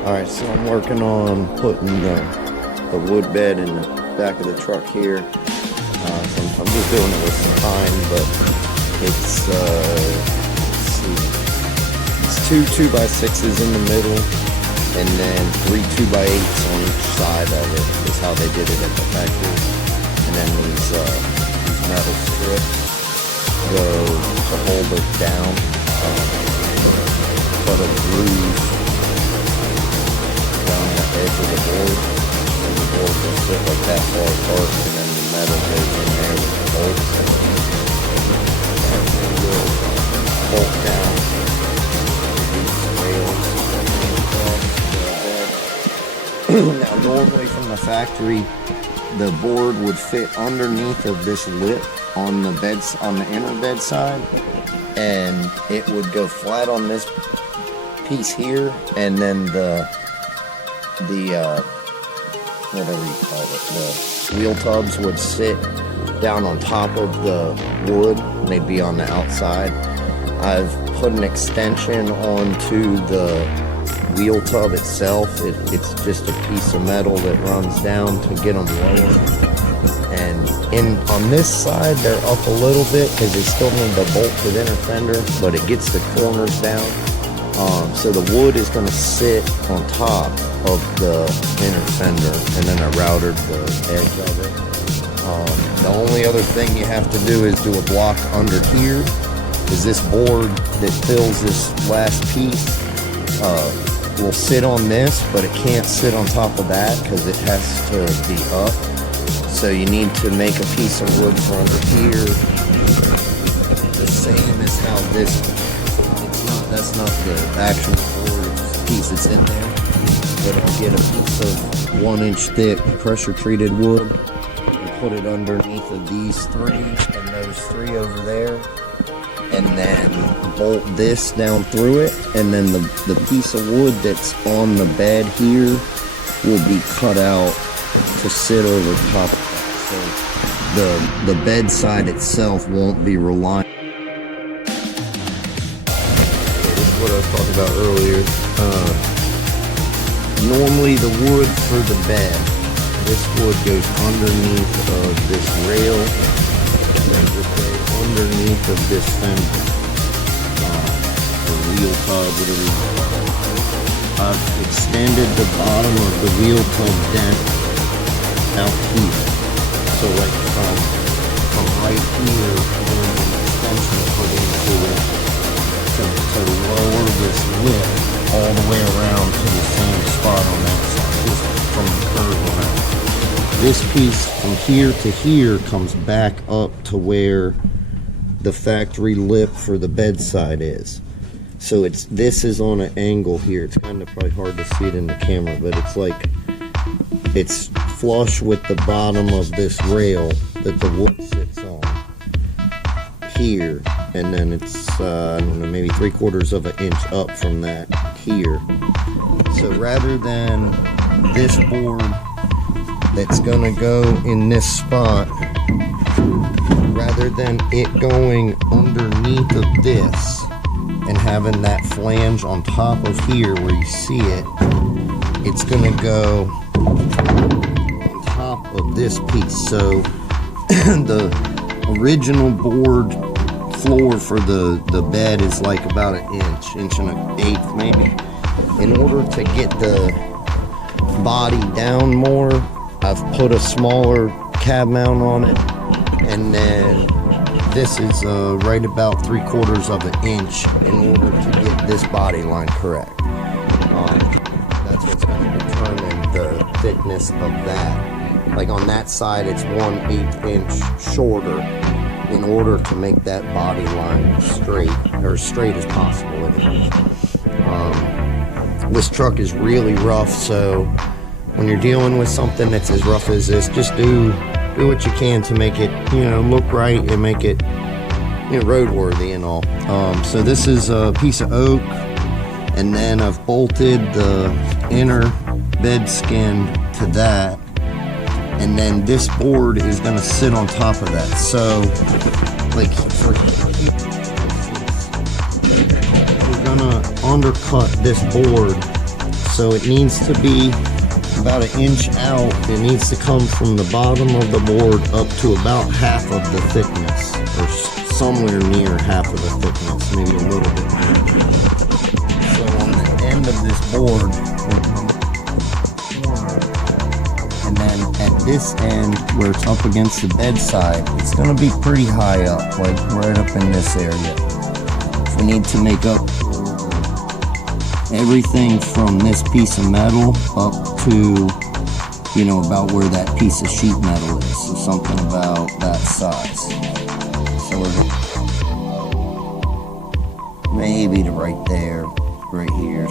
Alright, so I'm working on putting the wood bed in the back of the truck here. I'm just doing it with some pine, but it's, let's see, it's two 2x6s in the middle, and then three 2x8s on each side of it, is how they did it at the factory. And then these metal strips go to hold it down, put a groove down the edge of the board, and the board will sit like that far apart, and then the metal goes in there with the bolts, and it will bolt down these rails across the bed. Now normally from the factory, the board would fit underneath of this lip on the beds, on the inner bed side, and it would go flat on this piece here, and then the whatever you call it, the wheel tubs would sit down on top of the wood, and they'd be on the outside. I've put an extension onto the wheel tub itself. It's just a piece of metal that runs down to get them lower. And on this side, they're up a little bit because they still need the bolted inner fender, but it gets the corners down. So the wood is going to sit on top of the inner fender, and then I routed the edge of it. The only other thing you have to do is do a block under here, is this board that fills this last piece will sit on this, but it can't sit on top of that because it has to be up. So you need to make a piece of wood for under here, the same as how this, that's not the actual board piece that's in there, but if you get a piece of 1-inch thick pressure treated wood and put it underneath of these three and those three over there, and then bolt this down through it, and then the piece of wood that's on the bed here will be cut out to sit over top of that. So the bed side itself won't be reliant. This is what I was talking about earlier. Normally the wood for the bed, this wood goes underneath of this rail, and then just go underneath of this fender, or wheel tub, whatever you call it. I've extended the bottom of the wheel tub dent out here. So like from right here, there's an extension put into it to lower this lip all the way around to the same spot on that side, just from the curve around. This piece from here to here comes back up to where the factory lip for the bedside is. So this is on an angle here. It's kind of probably hard to see it in the camera, but it's like, it's flush with the bottom of this rail that the wood sits on here, and then it's I don't know, maybe 3/4 of an inch up from that here. So rather than this board that's gonna go in this spot, rather than it going underneath of this and having that flange on top of here where you see it, it's gonna go on top of this piece. So the original board floor for the bed is like about an inch and an eighth maybe. In order to get the body down more, I've put a smaller cab mount on it, and then this is right about 3/4 of an inch in order to get this body line correct. That's what's going to determine the thickness of that. Like on that side, it's 1/8 inch shorter in order to make that body line straight, or straight as possible anyway. This truck is really rough, so when you're dealing with something that's as rough as this, just do what you can to make it, look right and make it, roadworthy and all. So this is a piece of oak, and then I've bolted the inner bed skin to that, and then this board is going to sit on top of that. So like we're going to undercut this board So it needs to be about 1 inch out. It needs to come from the bottom of the board up to about half of the thickness, or somewhere near half of the thickness, maybe a little bit more. So on the end of this board, and then at this end where it's up against the bedside, it's going to be pretty high up, like right up in this area. We need to make up everything from this piece of metal up to, you know, about where that piece of sheet metal is. So something about that size. So we're gonna, maybe to right there, right here,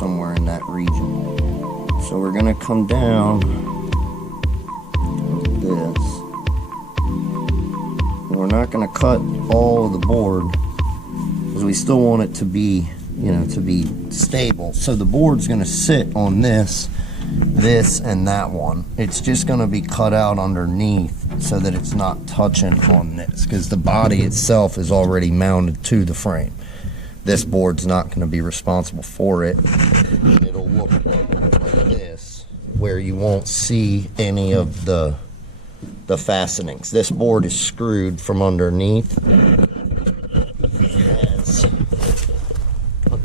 somewhere in that region. So we're gonna come down like this. And we're not gonna cut all of the board because we still want it to be, you know, to be stable. So the board's gonna sit on this, and that one. It's just gonna be cut out underneath so that it's not touching on this, because the body itself is already mounted to the frame. This board's not gonna be responsible for it. It'll look like this, where you won't see any of the fastenings. This board is screwed from underneath.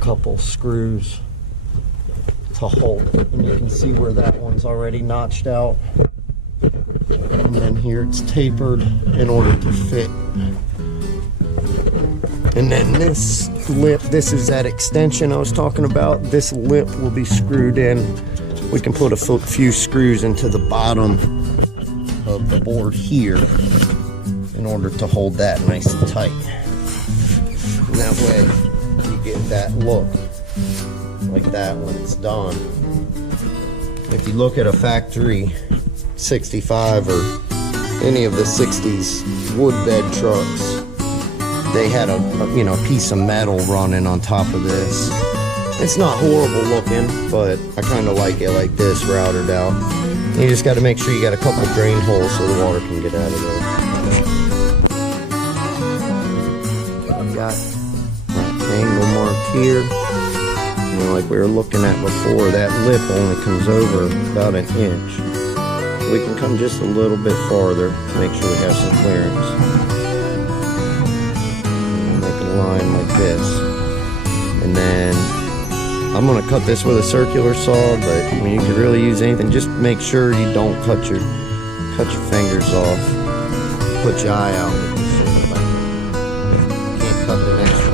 Couple screws to hold it, and you can see where that one's already notched out, and then here it's tapered in order to fit. And then this lip, this is that extension I was talking about. This lip will be screwed in. We can put a few screws into the bottom of the board here in order to hold that nice and tight, and that way get that look like that when it's done. If you look at a factory 65 or any of the 60s wood bed trucks, they had a piece of metal running on top of this. It's not horrible looking, but I kind of like it like this, routed out. You just got to make sure you got a couple drain holes so the water can get out of there. I've got angle mark here, like we were looking at before. That lip only comes over about 1 inch. We can come just a little bit farther to make sure we have some clearance. Make a line like this, and then I'm going to cut this with a circular saw, but I mean, you could really use anything. Just make sure you don't cut your fingers off. Put your eye out with this thing. Can't cut the next one.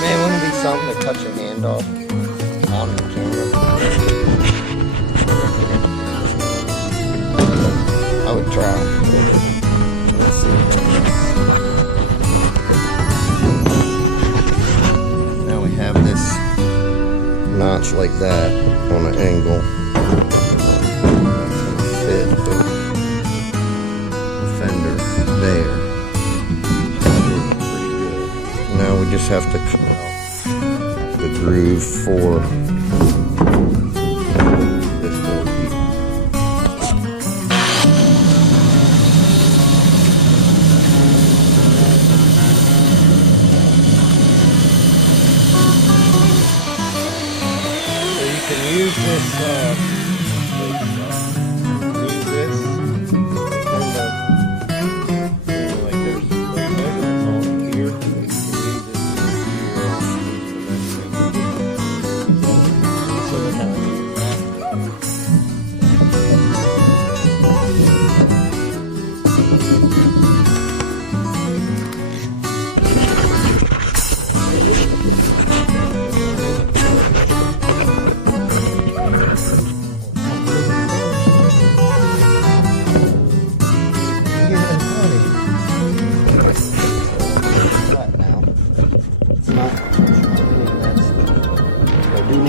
Man, wouldn't it be something to cut your hand off on the camera? I would try. Let's see. Now we have this notch like that on an angle. That's gonna fit the fender there. Now we just have to cut out the groove for this board here. So you can use this,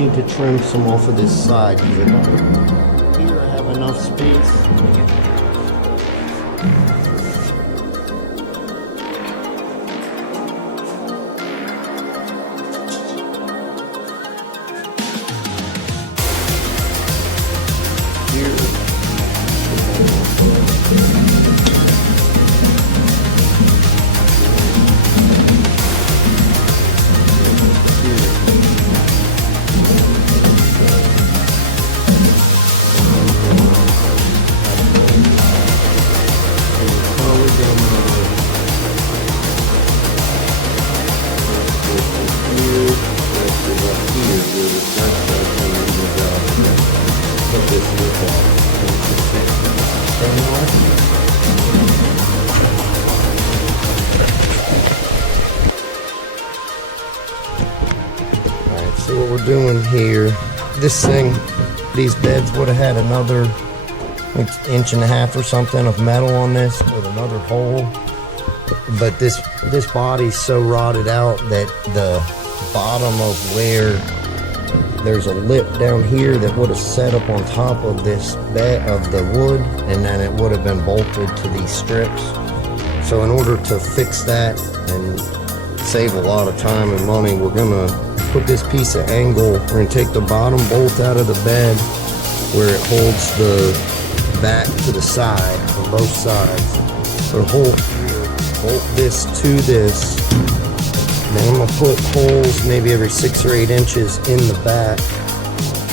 need to trim some off of this side because I don't, here I have enough space. So what we're doing here, this thing, these beds would have had another inch and a half or something of metal on this with another hole, but this body's so rotted out that the bottom of where there's a lip down here that would have set up on top of this bed of the wood, and then it would have been bolted to these strips. So in order to fix that and save a lot of time and money, we're gonna put this piece of angle. We're gonna take the bottom bolt out of the bed where it holds the back to the side on both sides. Put a hole here, bolt this to this. Then I'm gonna put holes maybe every 6 or 8 inches in the back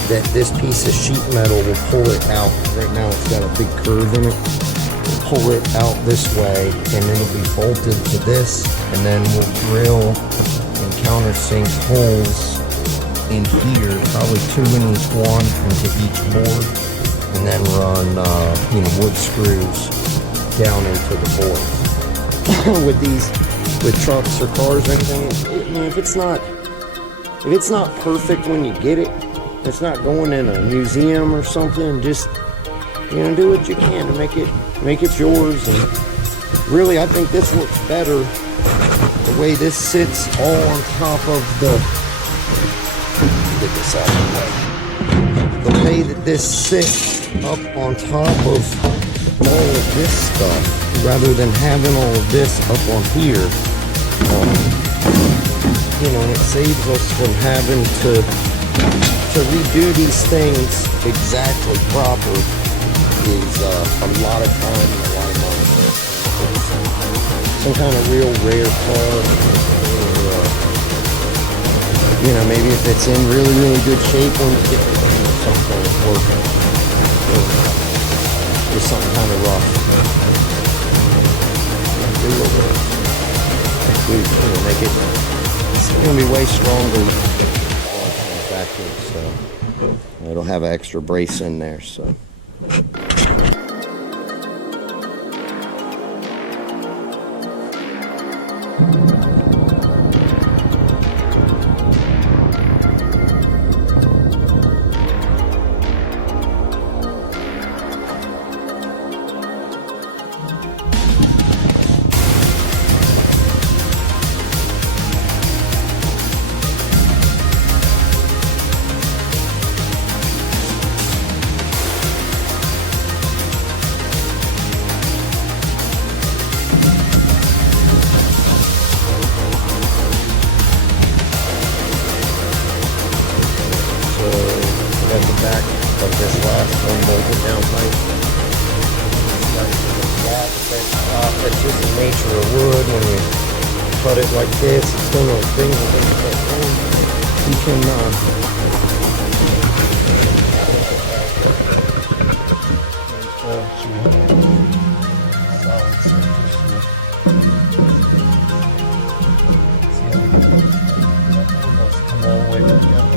that this piece of sheet metal will pull it out. Right now it's got a big curve in it. We'll pull it out this way and it'll be bolted to this, and then we'll drill and countersink holes in here, probably 2 in each one into each board, and then run wood screws down into the board. with trucks or cars or anything, if it's not perfect when you get it, it's not going in a museum or something, just do what you can to make it yours. And really, I think this works better the way this sits all on top of the, get this out of the way, the way that this sits up on top of all of this stuff, rather than having all of this up on here. And it saves us from having to redo these things exactly proper. Is a lot of time and a lot of money. Some kind of real rare car, or maybe if it's in really, really good shape when you get the thing or something, it's working. Just something kind of rough. Make it. It's gonna be way stronger in the factory, so it'll have an extra brace in there. So. At the back of this last one bolted down tight. That's just the nature of wood. When you cut it like this, it's one of those things that you can solid surface here. See how we can come all the way back out.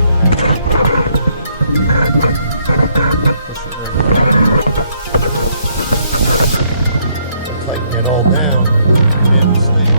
Tighten it all down. And sleep.